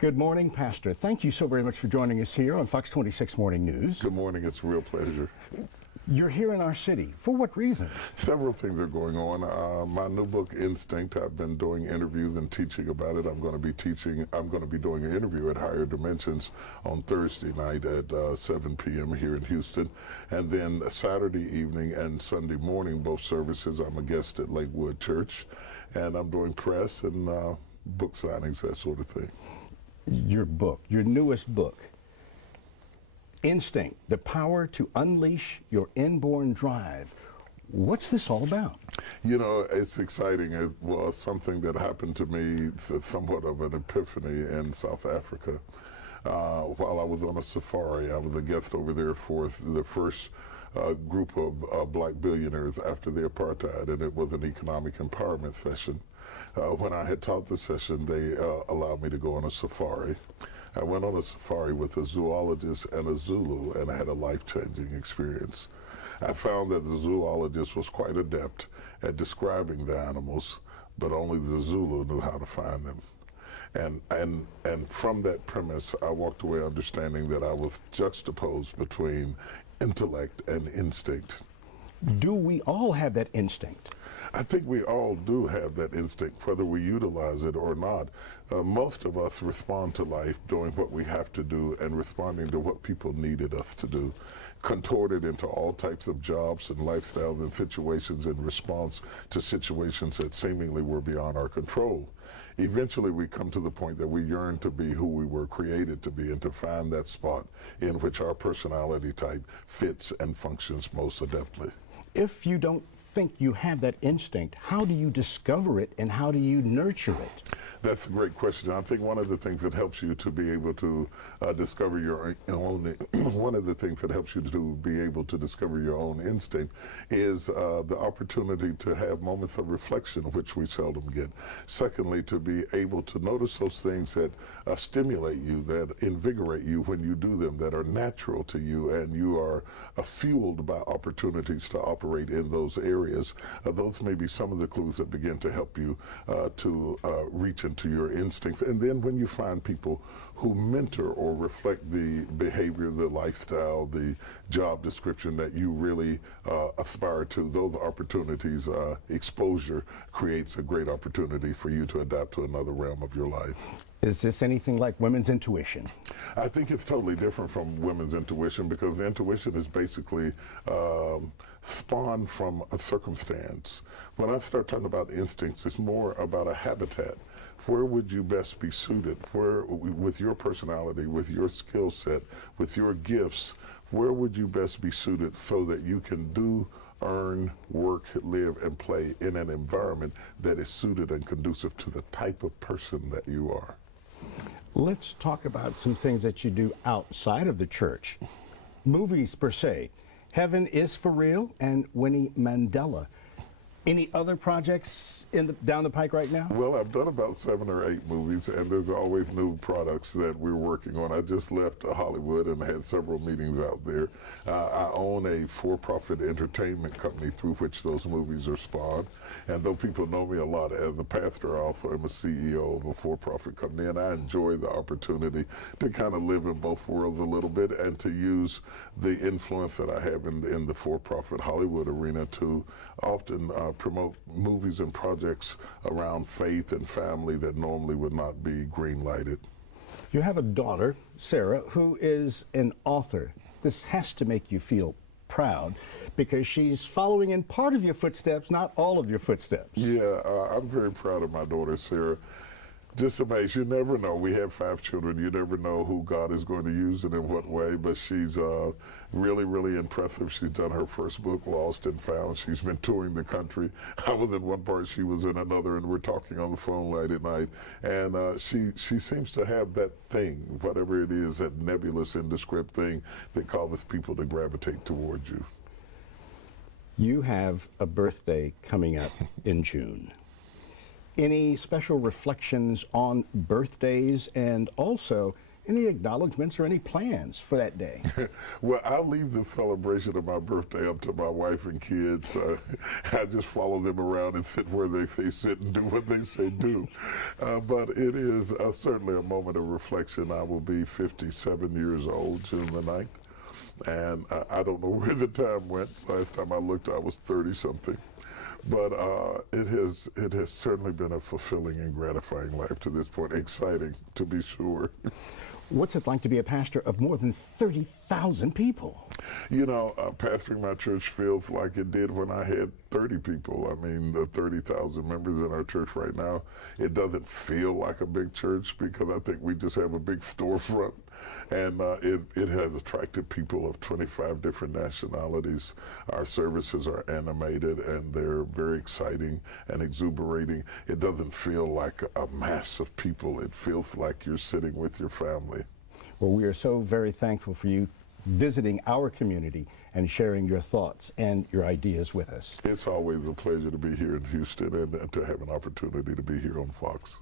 Good morning, Pastor. Thank you so very much for joining us here on Fox 26 Morning News. Good morning. It's a real pleasure. You're here in our city. For what reason? Several things are going on. My new book, Instinct, I've been doing interviews and teaching about it. I'm going to be doing an interview at Higher Dimensions on Thursday night at 7 p.m. here in Houston. And then Saturday evening and Sunday morning, both services, I'm a guest at Lakewood Church. And I'm doing press and book signings, that sort of thing. Your book, your newest book, Instinct, the power to unleash your inborn drive. What's this all about? You know, it's exciting. It was something that happened to me, somewhat of an epiphany in South Africa. While I was on a safari, I was a guest over there for the first group of black billionaires after the apartheid, and it was an economic empowerment session. When I had taught the session, they allowed me to go on a safari. I went on a safari with a zoologist and a Zulu, and I had a life-changing experience. I found that the zoologist was quite adept at describing the animals, but only the Zulu knew how to find them. And from that premise, I walked away understanding that I was juxtaposed between intellect and instinct. Do we all have that instinct? I think we all do have that instinct, whether we utilize it or not. Most of us respond to life doing what we have to do and responding to what people needed us to do, contorted into all types of jobs and lifestyles and situations in response to situations that seemingly were beyond our control. Eventually, we come to the point that we yearn to be who we were created to be and to find that spot in which our personality type fits and functions most adeptly. If you don't think you have that instinct, how do you discover it and how do you nurture it? That's a great question. I think one of the things that helps you to be able to discover your own, one of the things that helps you to be able to discover your own instinct is the opportunity to have moments of reflection, which we seldom get. Secondly, to be able to notice those things that stimulate you, that invigorate you when you do them, that are natural to you, and you are fueled by opportunities to operate in those areas. Those may be some of the clues that begin to help you to reach into your instincts. And then when you find people who mentor or reflect the behavior, the lifestyle, the job description that you really aspire to, those opportunities, exposure creates a great opportunity for you to adapt to another realm of your life. Is this anything like women's intuition? I think it's totally different from women's intuition, because intuition is basically spawned from a circumstance. When I start talking about instincts, it's more about a habitat. Where would you best be suited? Where, with your personality, with your skill set, with your gifts, where would you best be suited so that you can do, earn, work, live, and play in an environment that is suited and conducive to the type of person that you are? Let's talk about some things that you do outside of the church. Movies per se. Heaven is for Real and Winnie Mandela. Any other projects down the pike right now? Well, I've done about 7 or 8 movies, and there's always new products that we're working on. I just left Hollywood and had several meetings out there. I own a for-profit entertainment company through which those movies are spawned. And though people know me a lot as a pastor, I also am a CEO of a for-profit company, and I enjoy the opportunity to kind of live in both worlds a little bit and to use the influence that I have in the for-profit Hollywood arena to often promote movies and projects around faith and family that normally would not be green-lighted. You have a daughter, Sarah, who is an author. This has to make you feel proud because she's following in part of your footsteps, not all of your footsteps. Yeah, I'm very proud of my daughter, Sarah. Just amazed. You never know. We have 5 children. You never know who God is going to use and in what way, but she's really, really impressive. She's done her first book, Lost and Found. She's been touring the country. I was in one part, she was in another, and we're talking on the phone late at night. And she seems to have that thing, whatever it is, that nebulous, indescript thing that causes people to gravitate towards you. You have a birthday coming up in June. Any special reflections on birthdays, and also any acknowledgments or any plans for that day? Well, I'll leave the celebration of my birthday up to my wife and kids. I just follow them around and sit where they say sit and do what they say do. But it is certainly a moment of reflection. I will be 57 years old June the 9th. And I don't know where the time went. Last time I looked, I was 30-something. But it has certainly been a fulfilling and gratifying life to this point. Exciting, to be sure. What's it like to be a pastor of more than 30,000 people? You know, pastoring my church feels like it did when I had 30 people. I mean, the 30,000 members in our church right now, it doesn't feel like a big church because I think we just have a big storefront. And it has attracted people of 25 different nationalities. Our services are animated and they're very exciting and exuberating. It doesn't feel like a mass of people. It feels like you're sitting with your family. Well, we are so very thankful for you visiting our community and sharing your thoughts and your ideas with us. It's always a pleasure to be here in Houston and to have an opportunity to be here on Fox.